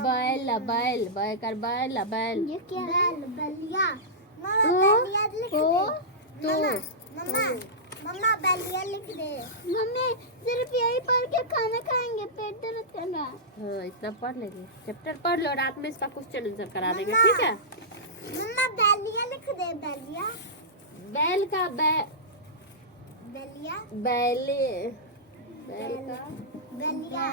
बैल बैल बैल कर बैल बैल ये क्या है? बलिया। तो मम्मा बलिया लिख दे। मम्मी सिर्फ यही पढ़ के खाना खाएंगे, पेट दर्द कर रहा है। हाँ इतना पढ़ लेंगे, चैप्टर पढ़ लो, रात में इसका क्वेश्चन आंसर करा देंगे, ठीक है। मम्मा बलिया लिख दे। बलिया बैल का बलिया बैले बैल का बलिया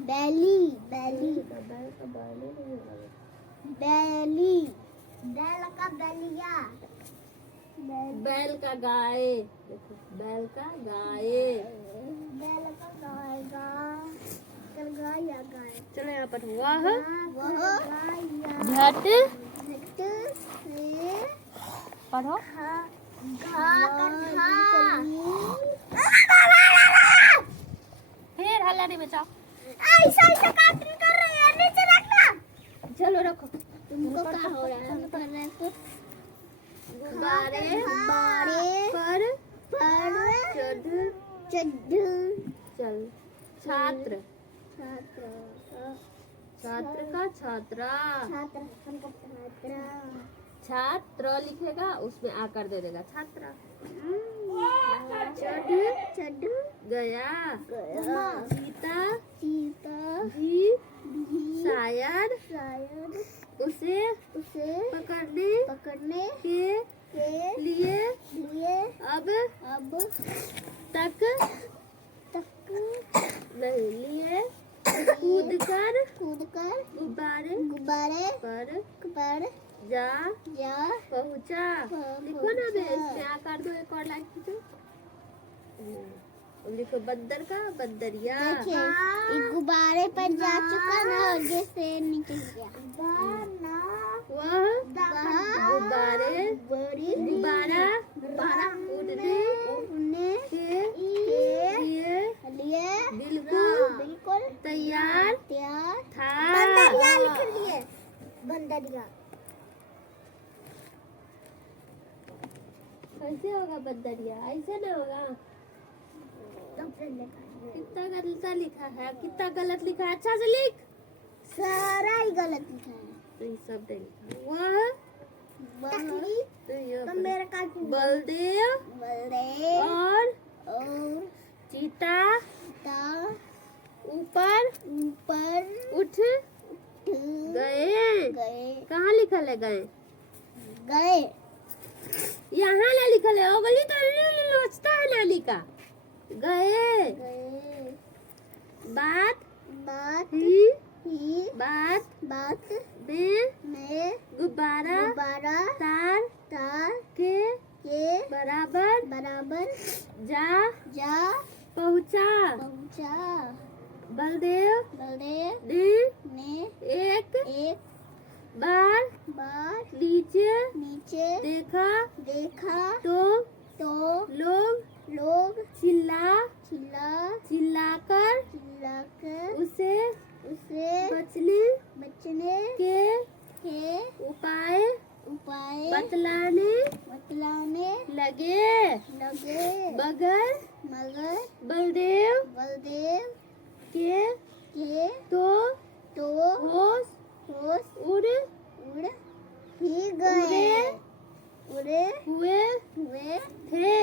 बैली बैली बैल का बैले नहीं होगा। बैली बैल का बलिया बैल का गाय, देखो बैल का गाय, बैल का गाएगा गाय या गाय। चलो यहाँ पर वह वह झट झट से पढ़ो फिर हल्ला नहीं मचाओ। ऐसा ऐसा कार्टून कर रहे हैं, नीचे रखना। चलो रखो। तुमको क्या हो रहा है? हम कर रहे हैं तो गुब्बारे पर चढ़ चल। छात्र छात्र का छात्रा, छात्र लिखेगा उसमें आकर दे देगा छात्रा। चढ़ गया सीता भी शायद उसे पकड़ने के लिए अब तक नहीं लिए। कूद कर गुब्बारे पर जा पहुंचा। लिखो ना बे, इसमें आकार दो, एक और लाइन खींचो। लिखो बंदर का बंदरिया। गुब्बारे पर जा चुका ना, जैसे नीचे गया। वह गुब्बारा उड़ने के लिए बिल्कुल तैयार था। बंदरिया लिख लिए। बंदरिया कैसे होगा बंदरिया? ऐसे ना होगा। कितना गलत लिखा है, कितना गलत लिखा है, अच्छा से लिख। सारा ही गलत लिखा है। नहीं सब नहीं लिखा। तो मेरा कार्टून बलदेव और चीता ऊपर उठ गए। कहाँ लिखल है गए? यहाँ ना लिखल है, ओगली तो लोचता है नाली का। गए बात में गुब्बारा तार के बराबर जा पहुंचा। बलदेव ने एक बार नीचे देखा तो लोग चिल्लाकर उसे बचने के उपाय बतलाने लगे। मगर बलदेव के तो होश उड़ हुए थे।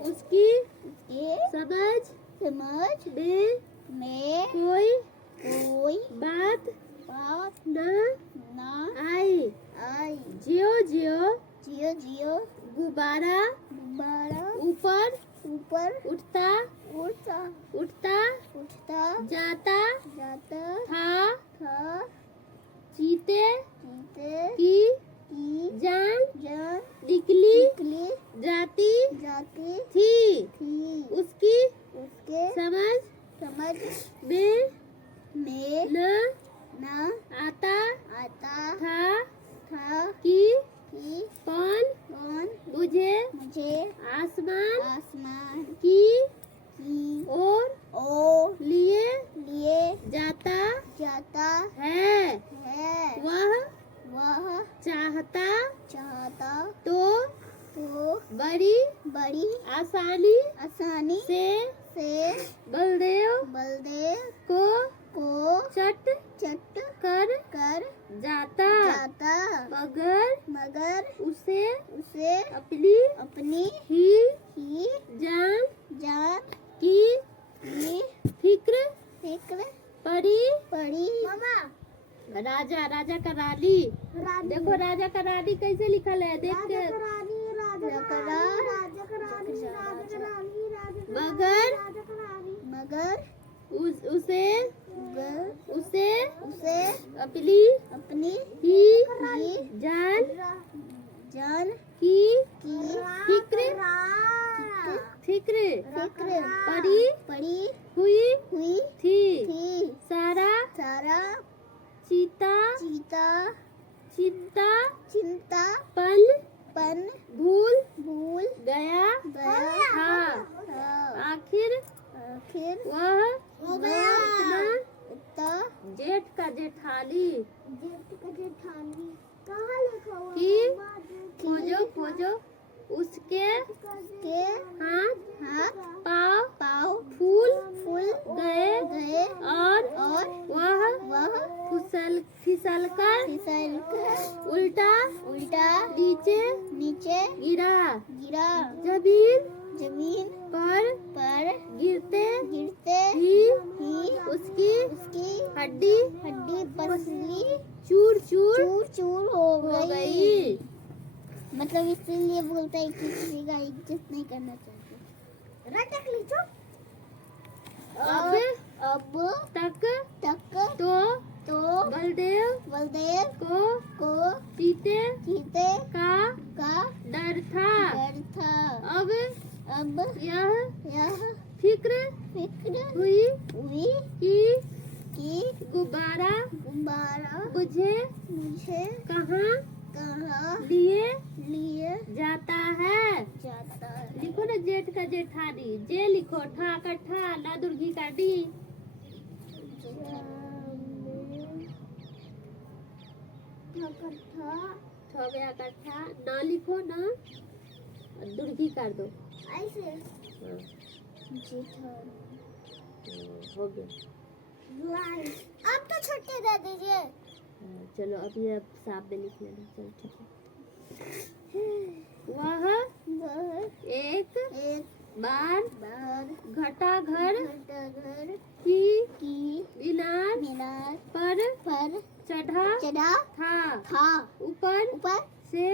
उसकी समझ में कोई बात न आई। जियो गुब्बारा ऊपर उठता जाता था। चीते की जान निकली जाती थी। उसकी समझ में न आता था कि कौन मुझे आसमान की ओर लिए जाता है। वह चाहता तो बड़ी बड़ी आसानी आसानी से से बलदेव बलदेव को को चट चट कर कर जाता जाता मगर उसे अपनी अपनी ही जान जान की की फिक्र फिक्र पड़ी। मामा राजा राजा का रानी, देखो राजा का रानी कैसे लिखल है, देख के मगर उसे उसे अपनी ही जान की फिक्र पड़ी हुई थी। सारा चिंता पन भूल गया था। आखिर वह इतना जेठ का जेठानी की खोजो उसके हाथ पाँव फूल गए और वह फिसल कर उल्टा नीचे गिरा। जमीन पर गिरते ही उसकी हड्डी पसली चूर हो गई। मतलब इसलिए बोलता है कि किसी का इज्जत नहीं करना चाहिए। रटक ली चुप। अब तक तो बलदेव को चीते का डर था। अब यह फिक्र हुई कि गुब्बारा मुझे कहाँ लिए जाता है। लिखो ना जेठ का जेठानी, जे लिखो, ठा का ठा, ला दुर्गी का डी। ठा गया का ठा, ना लिखो ना, दुर्गी कर दो। ऐसे हाँ, हो गया। अब तो छुट्टी दे दीजिए। चलो अभी अब साफ में लिख लेना। चलो ठीक है। वह एक बार घटाघर की मीनार पर चढ़ा था। ऊपर से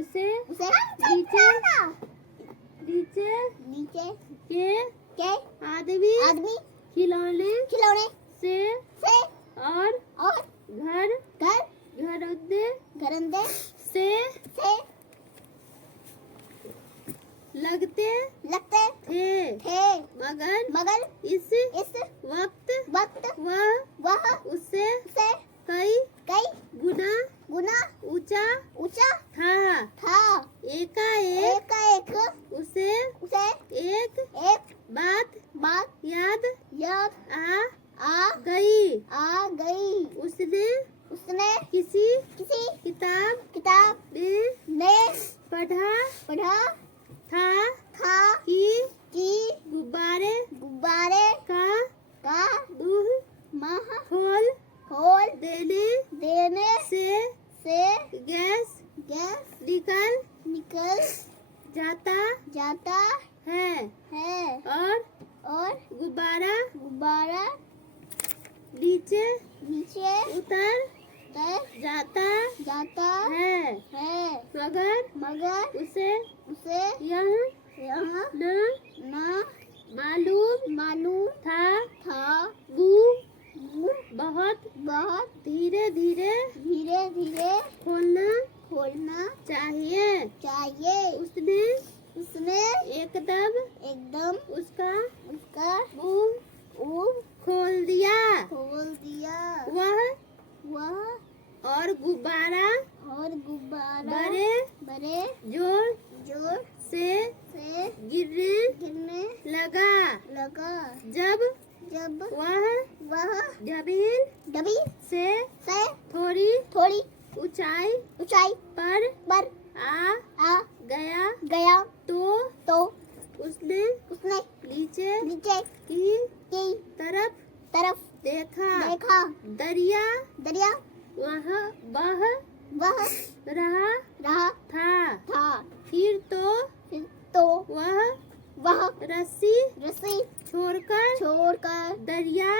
उसे नीचे के आदमी खिलौने से और घरौंदे से लगते थे। मगर इस वक्त वह उससे कई गुना ऊंचा था। एकाएक उसे एक बात याद आ गई। उसने किसी किताब में पढ़ा था कि गुब्बारे का मुंह खोल देने से गैस निकल जाता है और गुब्बारा नीचे उतर जाता है। मगर उसे यह न मालूम था वो बहुत धीरे खोलना चाहिए। उसने एकदम उसका मुंह खोल दिया। वह और गुब्बारा बड़े जोर से गिरने लगा। जब वह जमीन से थोड़ी ऊंचाई पर आ गया गया तो उसने नीचे की तरफ देखा दरिया वह रहा था फिर तो वह रस्सी छोड़कर दरिया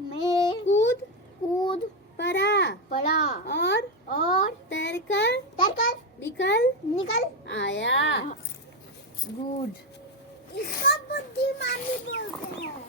में कूद पड़ा और तैरकर निकल आया। गुड। इसको बुद्धिमानी बोलते हैं।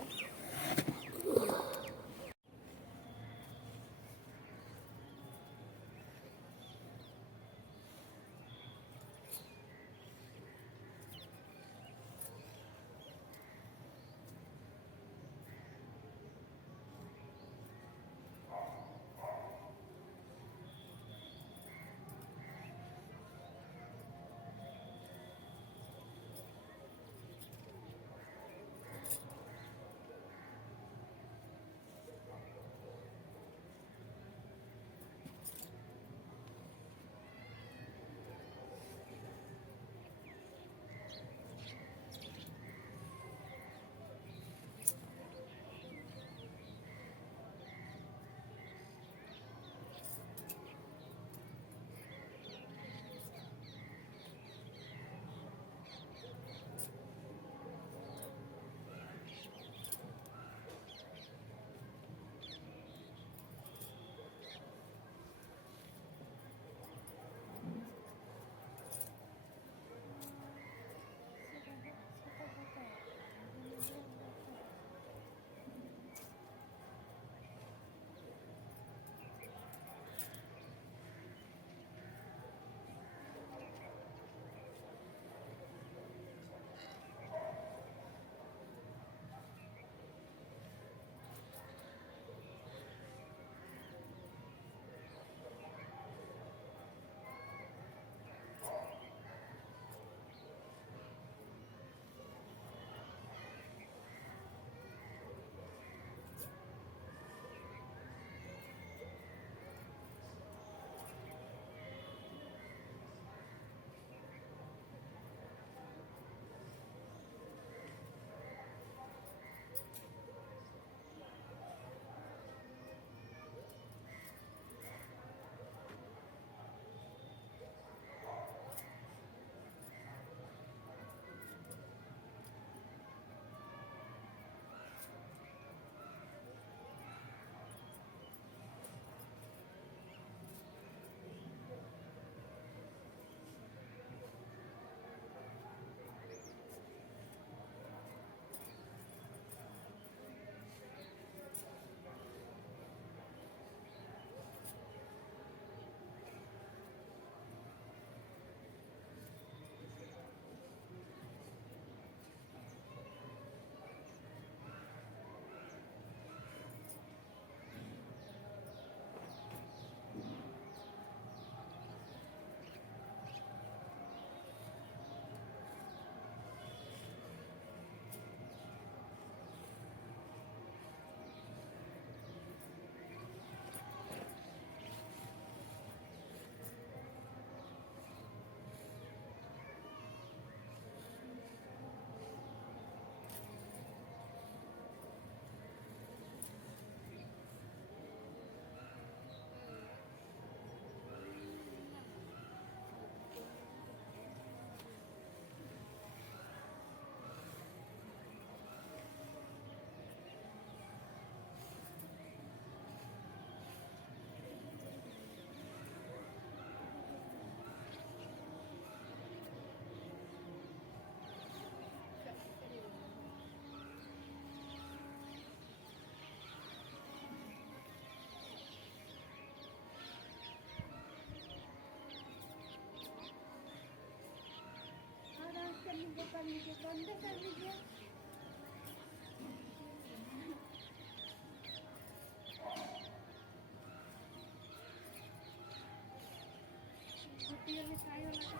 बंद कर दीजिए।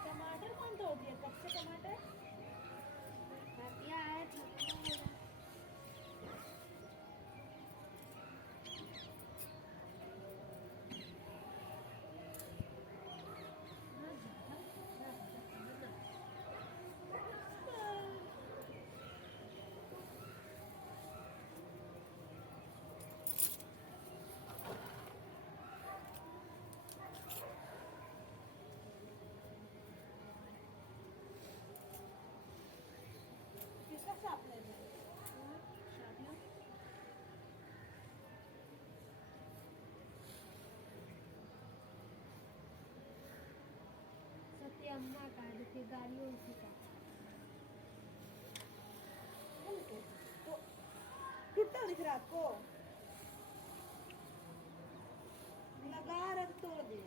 टमाटर कौन धो दिया? कब से टमाटर? हटिया है देखिए गाड़ी है उसी का। तो टूटा दिख रहा आपको? लगा रख तोड़ दे।